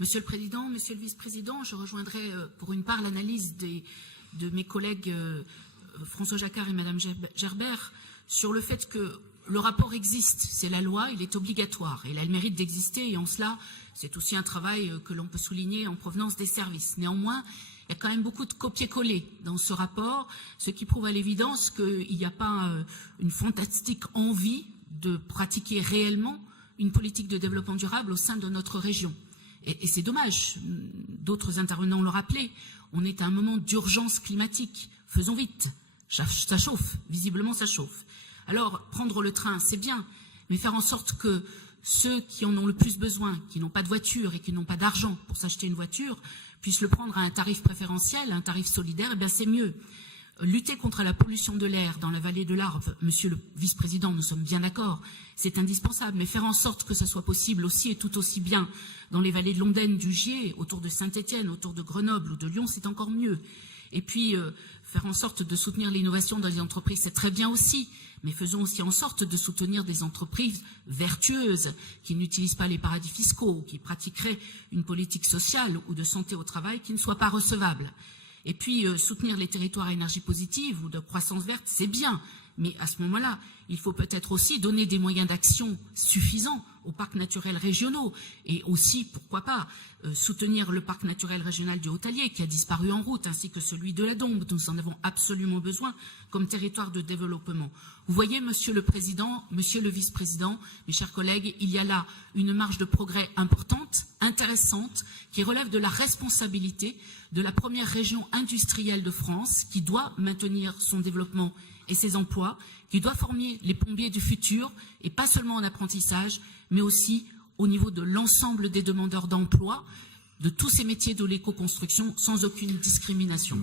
Monsieur le Président, Monsieur le Vice-président, je rejoindrai pour une part l'analyse de mes collègues François Jacquard et Madame Gerbert sur le fait que le rapport existe, c'est la loi, il est obligatoire, et il a le mérite d'exister, et en cela, c'est aussi un travail que l'on peut souligner en provenance des services. Néanmoins, il y a quand même beaucoup de copier-coller dans ce rapport, ce qui prouve à l'évidence qu'il n'y a pas une fantastique envie de pratiquer réellement une politique de développement durable au sein de notre région. Et c'est dommage, d'autres intervenants l'ont rappelé, on est à un moment d'urgence climatique, faisons vite, ça chauffe, visiblement ça chauffe. Alors, prendre le train, c'est bien, mais faire en sorte que ceux qui en ont le plus besoin, qui n'ont pas de voiture et qui n'ont pas d'argent pour s'acheter une voiture, puissent le prendre à un tarif préférentiel, un tarif solidaire, eh bien c'est mieux. Lutter contre la pollution de l'air dans la vallée de l'Arve, Monsieur le Vice-président, nous sommes bien d'accord, c'est indispensable, mais faire en sorte que ça soit possible aussi et tout aussi bien dans les vallées de l'Ondaine, du Gier, autour de Saint-Étienne, autour de Grenoble ou de Lyon, c'est encore mieux. Et puis, faire en sorte de soutenir l'innovation dans les entreprises, c'est très bien aussi, mais faisons aussi en sorte de soutenir des entreprises vertueuses, qui n'utilisent pas les paradis fiscaux, qui pratiqueraient une politique sociale ou de santé au travail qui ne soit pas recevable. Et puis, soutenir les territoires à énergie positive ou de croissance verte, c'est bien. Mais à ce moment-là, il faut peut-être aussi donner des moyens d'action suffisants aux parcs naturels régionaux. Et aussi, pourquoi pas, soutenir le parc naturel régional du Haut-Allier, qui a disparu en route, ainsi que celui de la Dombe, dont nous en avons absolument besoin comme territoire de développement. Vous voyez, Monsieur le Président, Monsieur le Vice-président, mes chers collègues, il y a là une marge de progrès importante, intéressante, qui relève de la responsabilité de la première région industrielle de France, qui doit maintenir son développement et ses emplois, qui doit former les plombiers du futur, et pas seulement en apprentissage, mais aussi au niveau de l'ensemble des demandeurs d'emploi, de tous ces métiers de l'éco-construction, sans aucune discrimination.